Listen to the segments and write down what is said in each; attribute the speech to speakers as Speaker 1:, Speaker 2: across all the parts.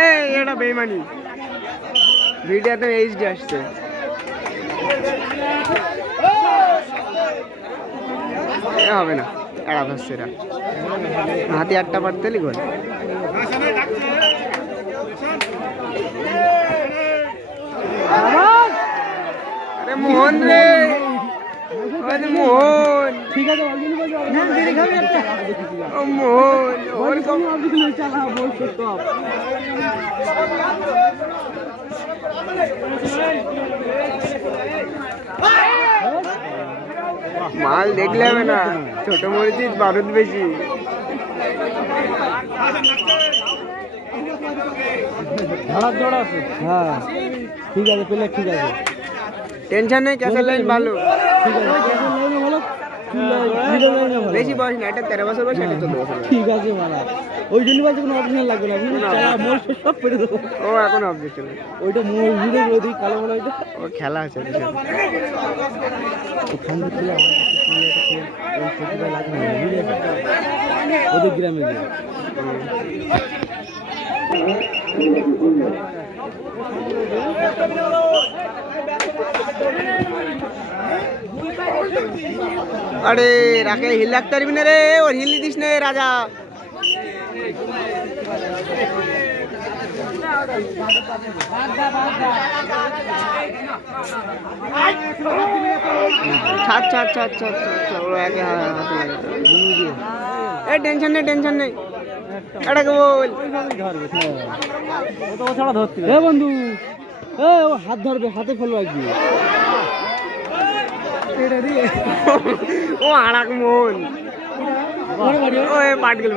Speaker 1: এই, এটা বেইমানি। ভিডিওতে এইচডি আসছে। হবে না। এড়া ধরছে এরা। হাতি আটটা পারতে লিখুন আরে মোহন রে। আরে মোহন
Speaker 2: ঠিক আছে অলরেডি বলছি হ্যাঁ দেরি খাবি
Speaker 1: ও মোহন ওর
Speaker 2: কম আপনি চালা বল তো।
Speaker 1: মাল দেখলে হবে না। ছোট মরিচিস বারুদ বেশি।
Speaker 2: ঝাড়ার জোড়া আছে? হ্যাঁ ঠিক আছে পেলে ঠিক আছে।
Speaker 1: টেনশন নেই ক্যাসেল লাইন ভালো।
Speaker 2: ঠিক আছে ক্যাসেল লাইনে ভালো মিডল লাইনে ভালো
Speaker 1: বেশি বয়স না এটা তেরো বছর বয়স এটা চোদ্দ বছর
Speaker 2: ঠিক আছে মারা। ওই জন্য বলতে কোনো অপশন লাগবে না। সব পেরে দেবো।
Speaker 1: ও এখন অবজেকশন
Speaker 2: ওইটা মোল ভিড়ে করে দিই কালো মোল ওইটা
Speaker 1: ও খেলা আছে
Speaker 2: ওখান থেকে ওদের গ্রামে গিয়ে।
Speaker 1: আরে রাখে হিল রাখতে পারবি না রে ওর হিল দিস না রে, রাজা ছাড় ছাড় ছাড় ছাড় ছাড় ছাড়, ও একে হা- হাতে লাগে এ টেনশন নেই টেনশন নেই এটাকে বল
Speaker 2: এ বন্ধু এ ও হাত ধরবে হাতে ফেলব একদিন
Speaker 1: ও আড়াক মন ও পাট গেল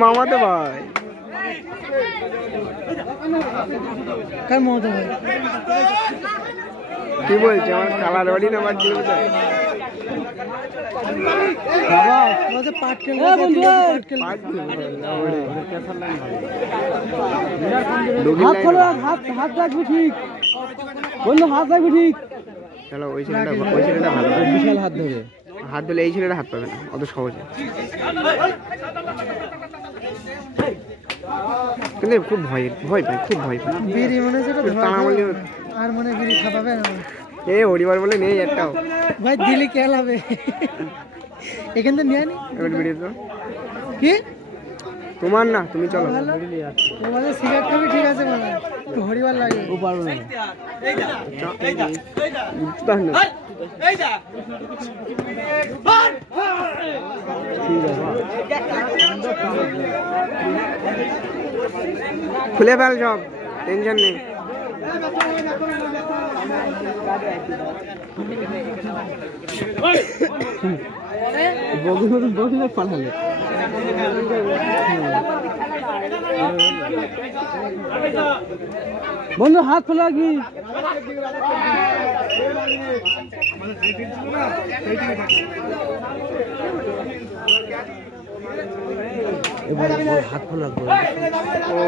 Speaker 1: মামাতে ভাই।
Speaker 2: কার
Speaker 1: কি বলছে? আমার কালার বাড়ি না পাট গেল
Speaker 2: বাবা পাট খেলবে পাট খেলবে
Speaker 1: পাট ওরে।
Speaker 2: হাত খোলো হাত হাত রাখবি ঠিক। বন্ধু হাত রাখবি ঠিক।
Speaker 1: চলো ওই ছেলেটা ওই ছেলেটা ভালো
Speaker 2: বিশাল হাত ধরে।
Speaker 1: হাত দিলে এই ছেলেটা হাত পাবে না অত সহজে। কিন্তু খুব ভয় ভয় পাই খুব ভয় পাই
Speaker 2: বিড়ি মনে হচ্ছে
Speaker 1: টানা
Speaker 2: আর মনে বিড়ি খাপাবে না।
Speaker 1: এ হরিবার বলে নেই একটাও।
Speaker 2: ভাই দিলে কেল হবে এখান থেকে নিয়ে নি কি?
Speaker 1: তোমার না তুমি চলো।
Speaker 2: তোমাদের সিগারেট খাবি ঠিক আছে মানে একটু হরিবার লাগে। ও পারব না।
Speaker 1: তাই না। খুলে ফেল সব টেনশন নেই।
Speaker 2: বগুলো বগুলো পাঠালে। বন্ধু হাত ফেলা কি? হাত ফেলা
Speaker 1: ও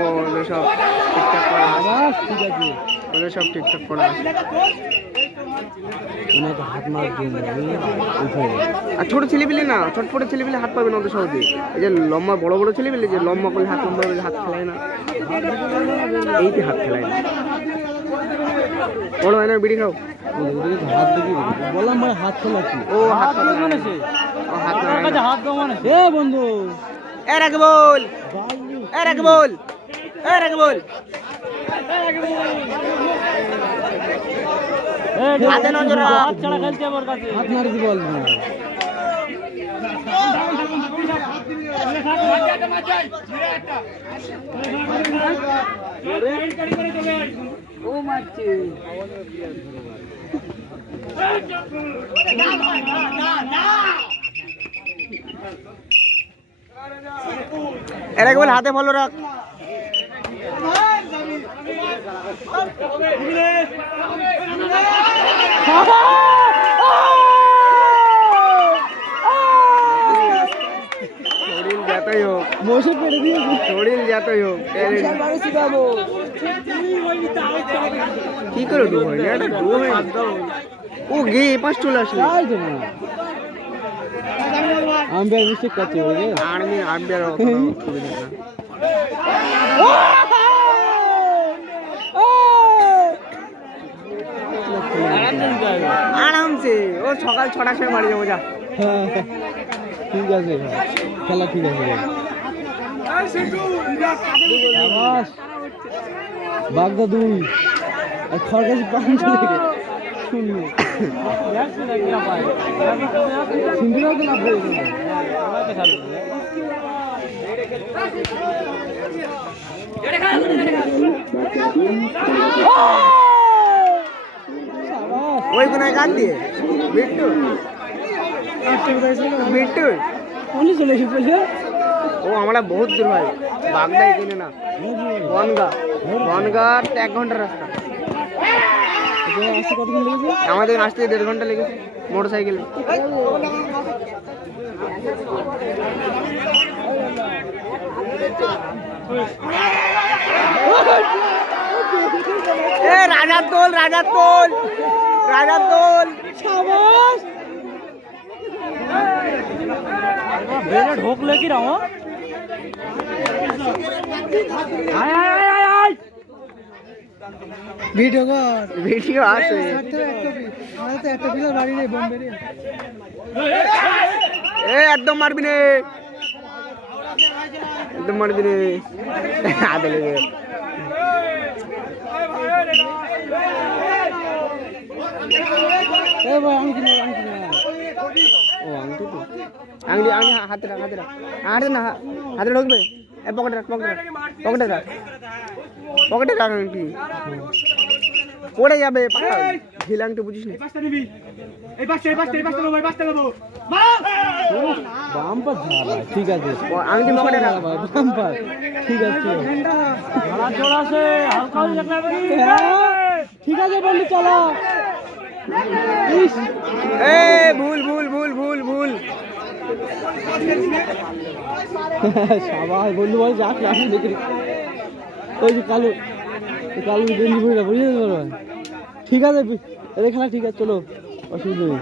Speaker 1: সব ঠিকঠাক করা
Speaker 2: ঠিক আছে।
Speaker 1: সব ঠিকঠাক করা আছে।
Speaker 2: ওনাকে হাত মার
Speaker 1: আর ছোট ছেলেপিলে না ছটফটে ছেলেপিলে হাত পাবে না অত সহজে এই যে লম্বা বড় বড় ছেলেপিলে যে লম্বা করে হাত লম্বা করলে হাত খেলায় না। এইতে হাত খেলায় না। বড় হয় না বিড়ি খাও।
Speaker 2: হাত বললাম ভাই হাত ফেলা
Speaker 1: ও হাত ও হাত নাড়ায় না।
Speaker 2: হাত দেওয়া এ
Speaker 1: এ রাখে বল। এ রাখে বল। এ রাখে বল। হাতে নজর রাখ।
Speaker 2: হাত মারি দি বল
Speaker 1: এ রাখে বল হাতে ভালো রাখ। যতই হোক
Speaker 2: মোষে পেড়ে দিয়েছে
Speaker 1: শরীর যতই হোক কি করে ডু হয় না এটা ডু হয় ও গে পাশ চলে আসলো
Speaker 2: আমি মিস্টেক
Speaker 1: আর্মি আর্মি আর না। আরামসে। ও সকাল ছটার সময় বাড়ি যাব যা।
Speaker 2: হ্যাঁ, ঠিক আছে ভাই। খেলা ঠিক আছে বাগদা দুই। আর খড়গাছি পাঁচ শূন্য সিন্ধুরাও তো লাভ হয়েছে সাবাস।
Speaker 1: ওই কোনায় কান দিয়ে। বিট্টু বিট্টু
Speaker 2: উনি চলে এসেছে
Speaker 1: ও, আমরা বহুত দূর ভাই। বাগদাই কিনে না। বনগা। বনগার এক ঘণ্টার রাস্তা।
Speaker 2: এখানে
Speaker 1: আমাদের আসতে দেড় ঘণ্টা লেগেছে মোটর সাইকেলে এ রাজার দোল রাজার দোল রাজার দোল।
Speaker 2: সাবাস। বেড়ে ঢোকলে কি রাম আয় আয় আয় আয় আয়। ভিডিও কর।
Speaker 1: ভিডিও আছে।
Speaker 2: তো একটা পিলার বাড়ি নেই বোম্বে
Speaker 1: এ একদম মারবি নে। একদম মারবি নে হাতে লেগে
Speaker 2: এ ভাই আমি কিনে আমি কিনে
Speaker 1: ও আংটি তো আংটি আংটি হা- হাতে রাখ হাতে রাখ হাতে না? হা- হাতে ঢুকবে এ পকেটে রাখ পকেটে রাখ পকেটে রাখ পকেটে রাখ আংটি পড়ে যাবে পাকা ঢিল আংটি বুঝিস না
Speaker 2: বাম্পার ঠিক আছে।
Speaker 1: ও, আংটি পকেটে রাখ
Speaker 2: ভাই বাম্পার ঠিক আছে হ্যাঁ, ঠিক আছে বন্ধু চলো।
Speaker 1: এ ভুল ভুল ভুল ভুল ভুল।
Speaker 2: সবাই বন্ধু বলে যাক আমি দেখি। ওই যে কালু কালু গেঞ্জি পরে বুঝে যেতে পারবে ঠিক আছে খেলা ঠিক আছে চলো অসুবিধা নেই।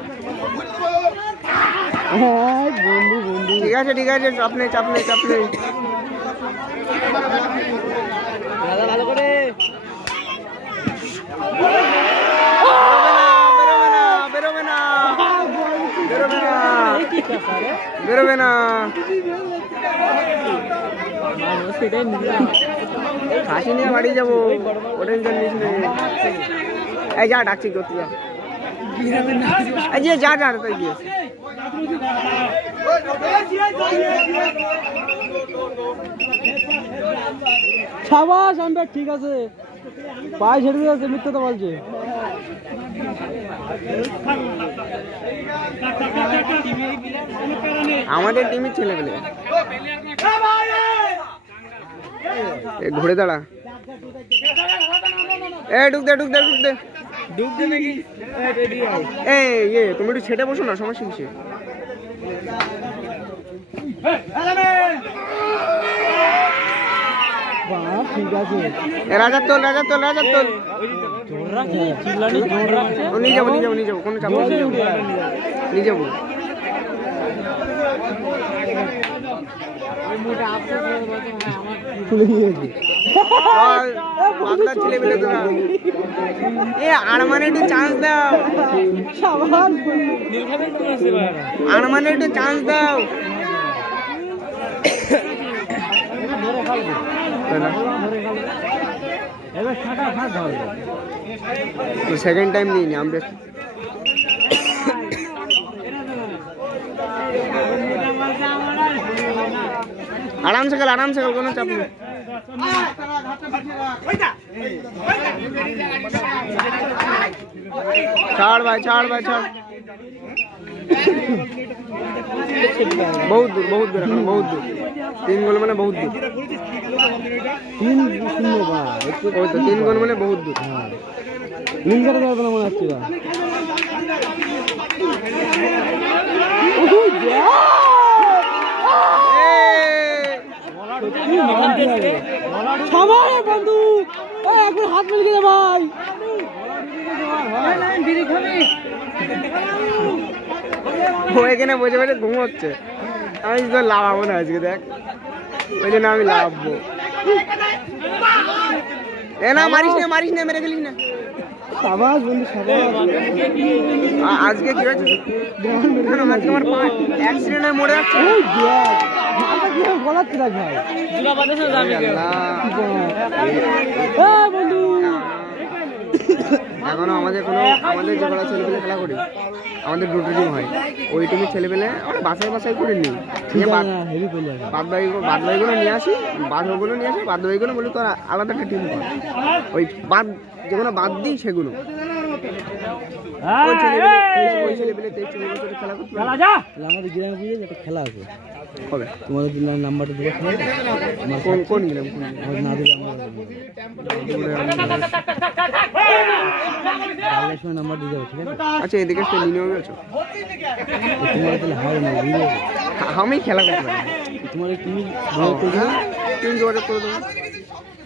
Speaker 2: হ্যাঁ বন্ধু বন্ধু।
Speaker 1: ঠিক আছে ঠিক আছে চাপ নেই চাপ নেই চাপ নেই।
Speaker 2: দাদা ভালো করে।
Speaker 1: বেরোবে না বেরোবে না বেরোবে না। বেরোবে নিয়ে বাড়ি যাব ও টেনশন নিস এই যা ডাকছি করতে যা। এই যে যা যা তাই গিয়ে
Speaker 2: সাবাস আমরা ঠিক আছে। পায়ে ছেড়ে দিয়েছে মিথ্যা তো বলছে।
Speaker 1: আমাদের টিমের ছেলে পেলে। ঘুরে দাঁড়া। এ ঢুক দে ঢুক দে ঢুক দে।
Speaker 2: ডুবতে নাকি?
Speaker 1: এই ইয়ে তুমি একটু ছেটে বসো না সমস্যা কিসে
Speaker 2: বাহ ঠিক আছে
Speaker 1: এ তোল নিয়ে যাব নিয়ে যাব নিয়ে যাব কোনো চাপ নেই, নিয়ে যাব। নিয়ে যাব।
Speaker 2: খুলে গিয়েছে
Speaker 1: চল পাতলা ছেলে পেলে তোরা এ আরমানে একটু চান্স দাও
Speaker 2: সাবাস
Speaker 1: আরমানে একটু চান্স দাও।
Speaker 2: এবার ছাটা ফাঁক হবে।
Speaker 1: সেকেন্ড টাইম নিইনি আমরা আরামসে খেল আরামসে খেল কোনো চাপ নেই। ছাড় ভাই ছাড় ভাই ছাড়। বহুত দূর বহুত দূর এখন বহুত দূর। তিন গোল মানে বহুত দূর।
Speaker 2: তিন শূন্য বা
Speaker 1: ওই তো তিন গুণ মানে বহুত দূর।
Speaker 2: যাবে না মনে হচ্ছে এবার। সত্যি মারাত্মক লাগে। সবাই বন্ধু। একবার হাত মিলিয়ে দে ভাই।
Speaker 1: ও এখানে বসে বসে ঘুমোচ্ছে আমি তো লাভাবো না আজকে দেখ। ওই জন্য আমি লাভবো এ না মারিস না মারিস না মেরে গেলিস না।
Speaker 2: সাবাস বন্ধু সাবাস।
Speaker 1: আজকে কি হয়েছে? আজকে আমার পা অ্যাক্সিডেন্ট মরে যাচ্ছে?
Speaker 2: মাথা গলাচ্ছে দেখ ভাই। হ্যাঁ বন্ধু
Speaker 1: এখনও আমাদের কোনো আমাদের যে কটা ছেলেপেলে খেলা করি আমাদের দুটো টিম হয়। ওই টিমের ছেলেপেলে আমরা বাসায় বাসায় করে নিই।
Speaker 2: ঠিক
Speaker 1: নিয়ে বাদ
Speaker 2: আছে না হেভি পেলে
Speaker 1: বাদ বাকিগুলো বাদ বাকিগুলো নিয়ে আসি বাদবাড়িগুলো নিয়ে আসি বাদ বাকিগুলো বলি তোরা আলাদা একটা টিম কর। ওই বাদ যেগুলো বাদ দিই সেগুলো। ওই ছেলেপেলে ওই ছেলেপেলে তেইশ চব্বিশ বছরের খেলা করতে
Speaker 2: আমাদের গ্রামে একটা খেলা আছে।
Speaker 1: হবে
Speaker 2: তোমাদের দিলাম নাম্বারটা দেবো আমার
Speaker 1: কোন কোন গেলাম কোন
Speaker 2: না দিলে আমরা সময় নাম্বার দিয়ে যাব ঠিক আছে?
Speaker 1: আচ্ছা এদিকে সে নিয়ে গেছো।
Speaker 2: তোমার তাহলে হবে না বুঝলে?
Speaker 1: আমি খেলা করতে পারি।
Speaker 2: তোমার তুমি
Speaker 1: তুমি যোগাযোগ করে দেবো।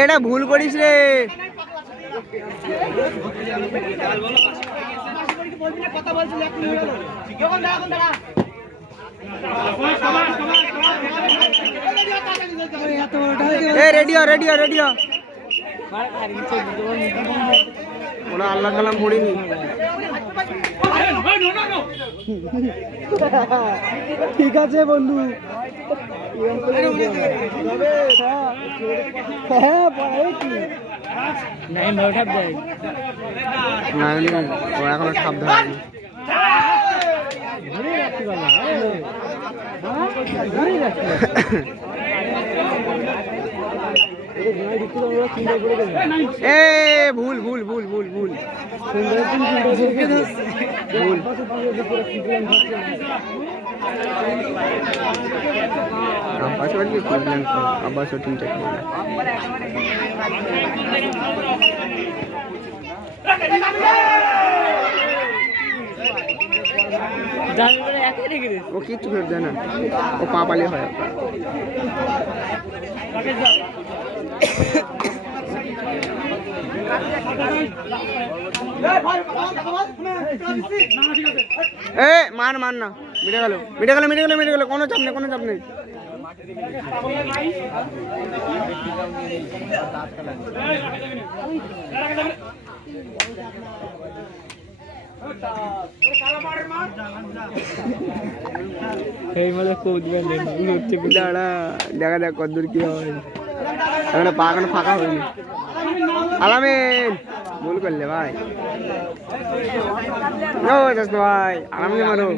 Speaker 1: এটা ভুল করিস রে। এ রেডিও রেডিও রেডিও। ওরা আল্লাহ কালাম পড়িনি।
Speaker 2: ঠিক আছে বন্ধু। হ্যাঁ পারে কি?
Speaker 1: না ও এখনও ঠাপ ধরেনি
Speaker 2: ঘুরে ঘুরে যাচ্ছি এটা ঘুরে ঢুকতে আমরা চিন্তা করে দেবো
Speaker 1: এ ভুল ভুল ভুল ভুল ভুল
Speaker 2: সুন্দর দিন চিন্তা করে
Speaker 1: ভুল আব্বাস বাড়ি করলেন আব্বাস টিমটা খেললেন ও কিচ্ছু ফেরত দেয় না। ও পা পালিয়ে হয় এ, মার মার না। মিটে গেল মিটে গেল মিটে গেল মিটে গেল। কোনো চাপ নেই, কোনো চাপ নেই।
Speaker 2: এই মানে দিবেন
Speaker 1: দাঁড়া দেখা যাক কতদূর কি হয়। এখন এখনও ফাঁকা হয়নি। আলামিন। ভুল করলে ভাই। ভাই দিয়ে মারো।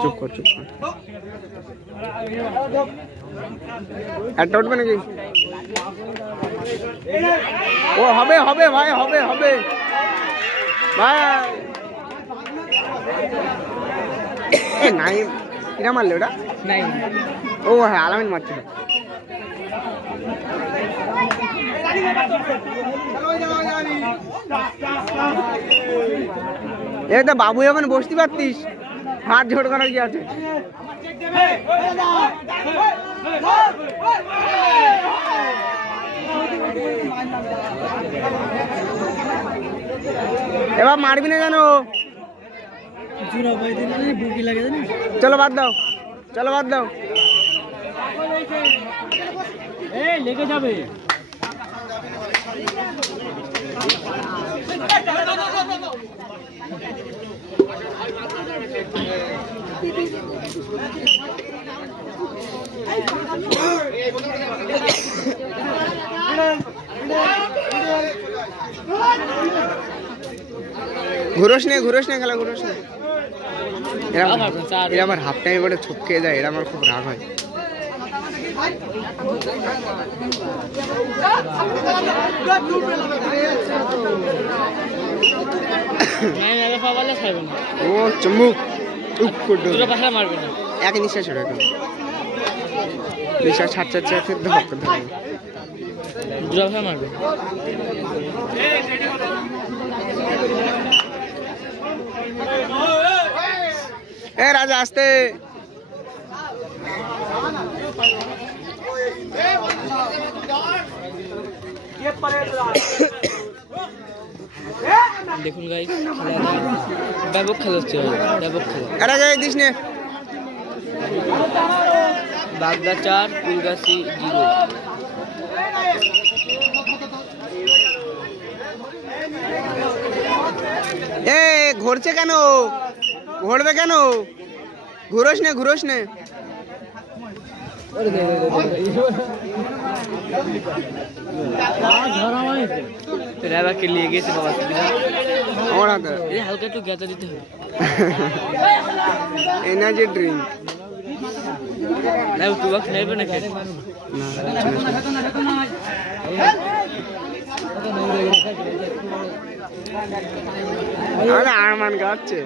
Speaker 1: চুপ কর চুপ কর। একটা উঠবে নাকি? ও, হবে হবে ভাই, হবে হবে। ভাই। নাই। কিরা মারলে ওটা? ও হ্যাঁ আলামিন মারছিল। তো বাবু এখন বসতে পারতিস? হাত ঝোট করার কি আছে? এবার মারবি না জানো চলো বাদ দাও চলো বাদ দাও।
Speaker 2: এই লেগে যাবে।
Speaker 1: ঘুরোস নে ঘুরোস নে খেলা ঘুরোস নে। এরা এরা আমার হাফ টাইম বলে ছুপ খেয়ে যায় এরা আমার খুব রাগ হয়
Speaker 3: নাই মেরে পাবালে খাইবে না
Speaker 1: ও চুমুক। উপ করল
Speaker 3: দুটো পাখা মারবে না।
Speaker 1: এক নিঃশ্বাস ছোট এখন। নিঃশ্বাস ধপ করে ধরবে
Speaker 3: দুটো পাখা মারবে।
Speaker 1: এ রাজা আসতে।
Speaker 3: দেখুন গাই ব্যাপক খেলা হচ্ছে ব্যাপক খেলা।
Speaker 1: এ রাজা দিস নে?
Speaker 3: বাগদা চার কুলগাছি জিরো।
Speaker 1: এ ঘুরছে কেন? ঘুরবে কেন? ঘুরোস নে ঘুরোস নে।
Speaker 3: রেবাকে নিয়ে গেছে বাবা
Speaker 1: আমার হাতে
Speaker 3: হালকা একটু গেঁথা দিতে হবে
Speaker 1: এনার্জি ড্রিঙ্ক
Speaker 3: না একটু বাক্স নেবে নাকি
Speaker 1: আমাদের আরমান গাচ্ছে।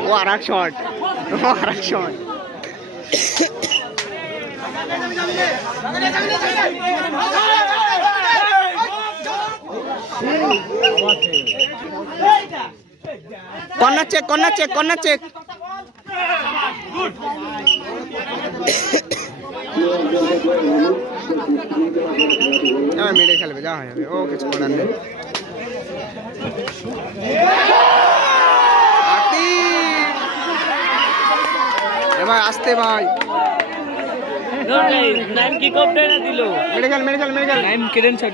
Speaker 1: ও আর এক শট ও check corner check corner check এবার মেরে খেলবে, যা হয়ে যাবে। ও কিছু করার নেই! এবার আসতে ভাই।
Speaker 3: নাইম কি কপটা না দিল
Speaker 1: মেরে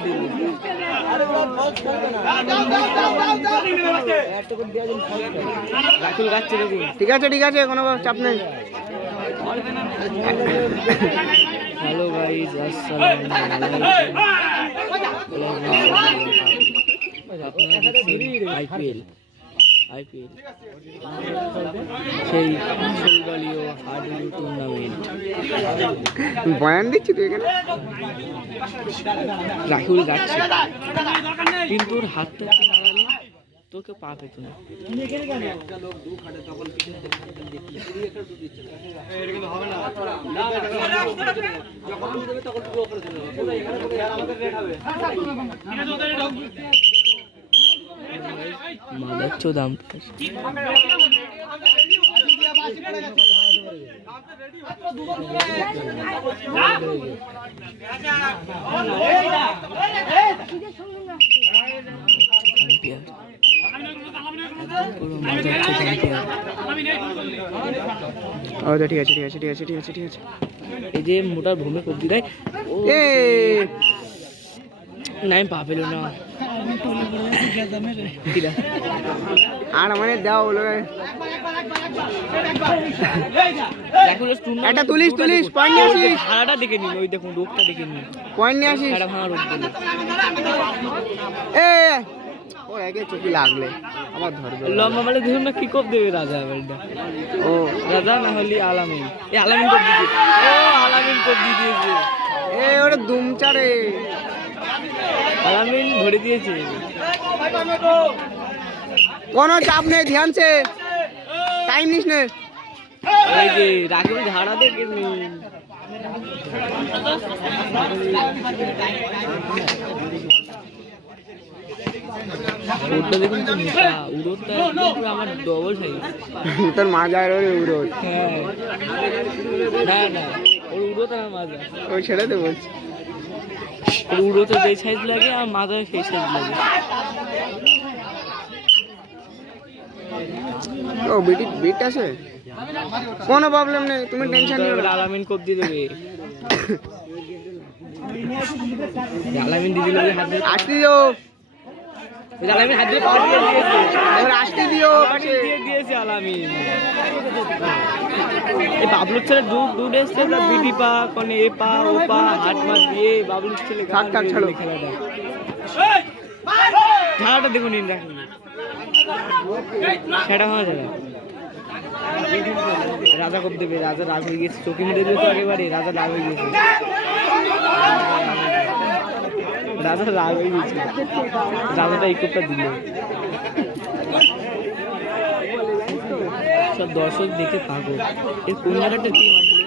Speaker 3: দেখুন।
Speaker 1: ঠিক আছে ঠিক আছে, কোনো চাপ নেই।
Speaker 3: হ্যালো গাইজ আসসালামু আইপিএল আইপিএল সেই ফুটবলীয় হাডুডু টুর্নামেন্ট
Speaker 1: বয়ান দিচ্ছি তুই এখানে?
Speaker 3: রাহুল গাচ্ছে কিন্তু হাতটা নাড়ালে তোকে পা পেত না। মাদাচ্ছ দাম
Speaker 1: ও তো ঠিক আছে ঠিক আছে ঠিক আছে ঠিক আছে ঠিক আছে।
Speaker 3: এই যে মোটার ভূমি কবজি দেয় ও
Speaker 1: এ!
Speaker 3: নাই পা পেল না?
Speaker 1: আর মানে দাও বলো
Speaker 3: রাহুলের
Speaker 1: একটা তুলিস, তুলিস,
Speaker 3: দেখুন।
Speaker 1: নিয়ে আসিস।
Speaker 3: ভাড়াটা দেখে নিন ওই দেখুন রোগটা দেখে নিন
Speaker 1: পয়েন্ট নিয়ে আসিস।
Speaker 3: ভাড়া ভাঙা রোগ
Speaker 1: এ! ও একে চুপি লাগলে আমার ধরবে
Speaker 3: লম্বা মালে দেখুন না কি কপ দেবে রাজা এবারটা
Speaker 1: ও।
Speaker 3: রাজা না হলে আলামিন। এই আলামিন কপ দিয়ে ও আলামিন কপ দিয়ে দিয়েছে।
Speaker 1: এ ওরে দুমচারে
Speaker 3: আলামিন ভরে দিয়েছে।
Speaker 1: কোনো চাপ নেই ধ্যান সে। টাইম নিস নে।
Speaker 3: এই যে রাহুল ঝাড়া দেখে নিন ওটা দেখুন তো মোটা উড়োটা পুরো আমার ডবল সাইজ
Speaker 1: তোর মাজার ওরে উড়ো
Speaker 3: হ্যাঁ না না ওর উড়োটা আমার মাজা
Speaker 1: ও ছেড়ে দে বলছি
Speaker 3: ওর উড়োতে যেই সাইজ লাগে আর মাজায় সেই সাইজ লাগে।
Speaker 1: ও বিটি বিট আছে? কোনো প্রবলেম নেই তুমি টেনশন নিও না।
Speaker 3: আলামিন কোপ দিয়ে দেবে। আলামিন দিদি লোক হাত দিয়ে
Speaker 1: আসতে দিও
Speaker 3: আলামিন হাত দিয়ে পাওয়ার দিয়ে দিয়েছে।
Speaker 1: এবার আসতে দিও পাশে।
Speaker 3: দিয়ে দিয়েছে আলামিন এই বাবলুর ছেলে এসছে বিডি পা কোনে এ পা ও পা হাত মার দিয়ে বাবলুর ছেলে
Speaker 1: থাক, থাক, ছাড়ো।
Speaker 3: খেলাটা খেলাটা দেখুন নিন সেটা হওয়া যাবে। রাজা কব দেবে রাজা রাগ হয়ে গেছে চোখে মেরে তো একেবারে রাজা রাগ হয়ে গেছে রাজা রাগ হয়ে গেছে রাজাটা এই কোপটা দিল সব দর্শক দেখে পাগল এর কোন জায়গাটা টিম আসলে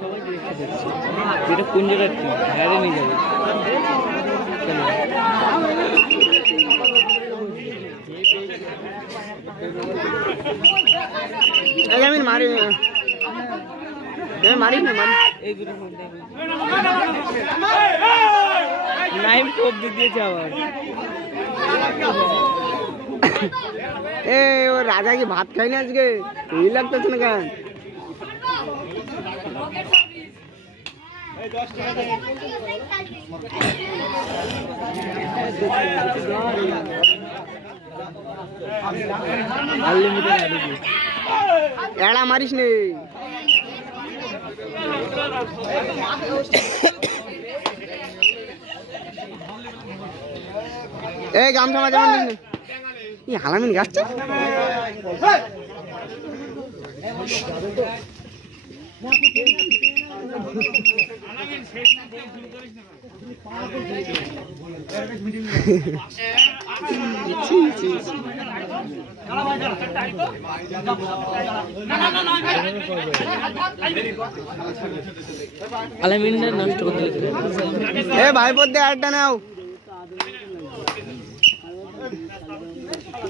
Speaker 3: সবাই দেখতে পাচ্ছে এটা কোন জায়গার টিম বাইরে নিয়ে যাবে চলো।
Speaker 1: এই আমি মারি এই মারিস না মারি
Speaker 3: এই কোপ দিয়ে দিয়েছে আবার।
Speaker 1: এ ও রাজা কি ভাত খায়নি আজকে? এই লাগতেছে না কেন? এড়া মারিস নে। এই গামছা মাঝে মাঝে ই হালামিন গাছছে
Speaker 3: আলামিনটা নষ্ট দিয়েছে
Speaker 1: এ ভাই পদ্মে আরেকটা নাও।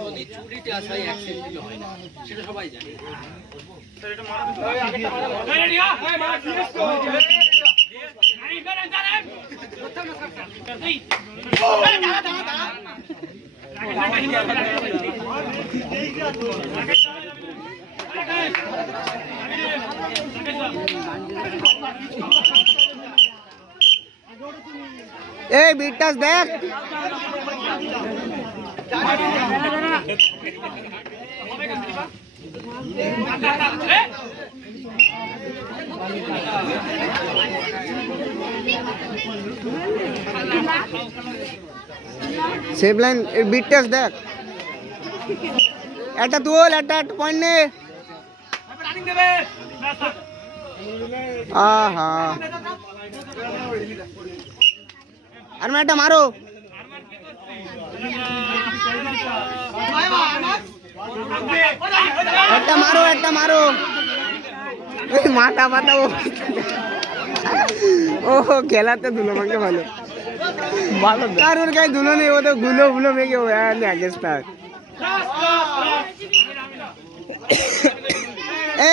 Speaker 3: যদি চুরিটা আসলে অ্যাক্সিডেন্ট
Speaker 1: হয় না সেটা সবাই জানে Thank you. এই বিটটাস দেখ সেভ লাইন বিটটাস দেখ একটা তুল একটা একটা পয়েন্ট নে আহা আর একটা মারো। একটা মারো একটা মারো। মাথা মাথা ও। ও, খেলাতে ধুলো, মাকে ভালো।
Speaker 3: ভালো
Speaker 1: কারোর গায়ে ধুলো নেই, ও তো গুলো গুলো মেঘে ও আগে তার এ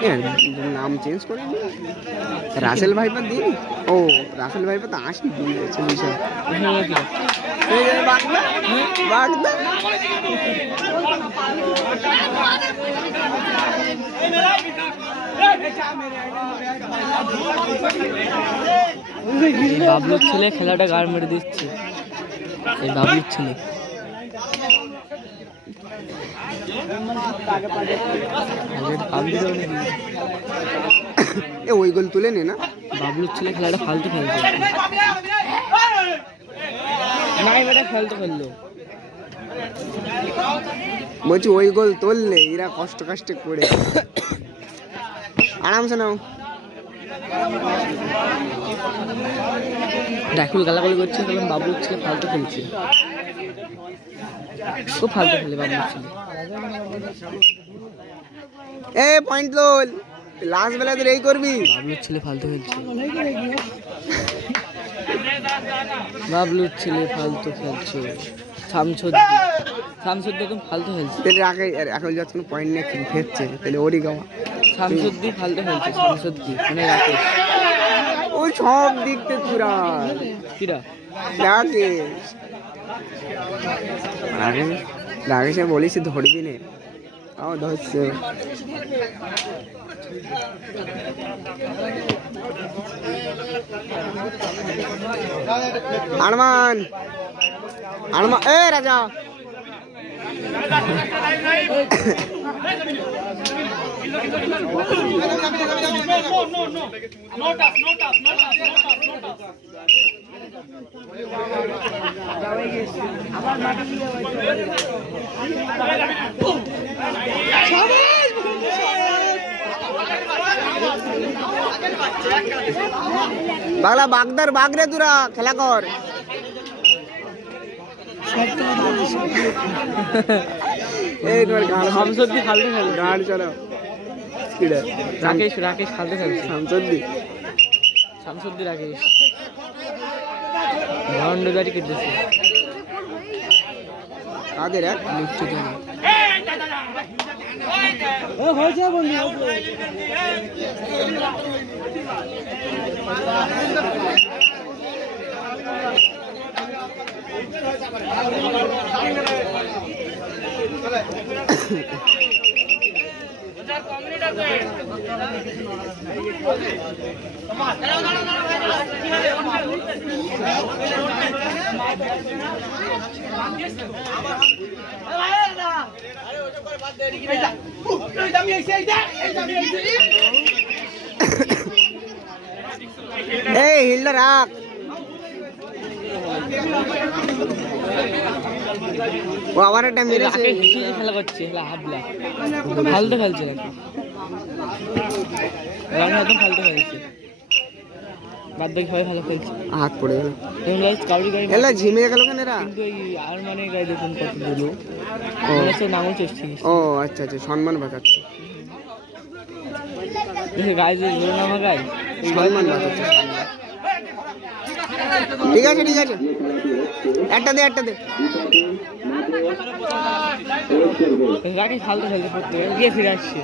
Speaker 1: এ, নাম চেঞ্জ করে? রাসেল ভাইপার দিন ও রাসেল ভাইপার তো আসি দিয়ে গেছে বিষয় এই যে বাগদা, বাগদা।
Speaker 3: বাবলুর ছেলে খেলাটা গাড় মেরে দিচ্ছে এই বাবলুর ছেলে
Speaker 1: এ ওই গোল তুলে নে না।
Speaker 3: বাবলুর ছেলে খেলাটা ফালতু খেলছে। ফালতু খেললো।
Speaker 1: বলছি ওই গোল তুললে এরা কষ্ট কষ্ট করে। আরামসে নাও।
Speaker 3: রাখুল গালাগালি করছে বললাম বাবুর ছেলে ফালতু খেলছে। খুব ফালতু খেলে বাবুর ছেলে।
Speaker 1: এ পয়েন্ট তোল লাস্ট বেলা তোর এই করবি?
Speaker 3: বাবলুর ছেলে ফালতু খেলছে। বাবলুর ছেলে ফালতু খেলছে। শামসুদ্দি শামসুদ্দি একদম ফালতু খেলছে।
Speaker 1: তাহলে রাখে এখন যখন পয়েন্ট নিয়ে খেল- ফেরছে তাহলে ওরই গাওয়া।
Speaker 3: শামসুদ্দি ফালতু খেলছে শামসুদ্দি মানে রাকেশ।
Speaker 1: ও সব দিক থেকে পুরা।
Speaker 3: কিরা?
Speaker 1: রাকেশ। রাকেশ? রাকেশে বলিস ধরবি নে। তাও ধরছে আরমান আরমান এ রাজা। বাংলা বাগদার বাগরে তুরা খেলা কর। এই তোমার গান।
Speaker 3: শামসুদ্দি ফালতু খেলছে
Speaker 1: গান চলো স্পিডে
Speaker 3: রাকেশ রাকেশ ফালতু খেলছে
Speaker 1: শামসুদ্দি।
Speaker 3: শামসুদ্দি রাকেশ। ভন্ডদারি কেটেছে।
Speaker 1: কাদের এক?
Speaker 3: লিখছে জানি
Speaker 1: এই হিলটা রাখ। ও আবার একটা মেরেছে
Speaker 3: খেলা করছে হেলা হাবলা। ফালতু খেলছে রাকেশ একদম ফালতু খেলছে। বাদ বাকি সবাই ভালো খেলছে।
Speaker 1: হাত পড়ে গেল।
Speaker 3: এবং গাইস কাউরি গাড়ি
Speaker 1: এলা ঝিমে গেল কেন এরা?
Speaker 3: কিন্তু এই আর মানে গাড়ি দেখুন কত দূর
Speaker 1: ও।
Speaker 3: হচ্ছে নামও চেষ্টা
Speaker 1: ও আচ্ছা আচ্ছা সম্মান বাঁচাচ্ছে।
Speaker 3: গাড়ি যে জোর নামা গাড়ি
Speaker 1: সম্মান বাঁচাচ্ছে। ঠিক আছে ঠিক আছে। একটা দে একটা দে।
Speaker 3: রাখি খালতে খেলতে পড়তে গিয়ে ফিরে আসছি।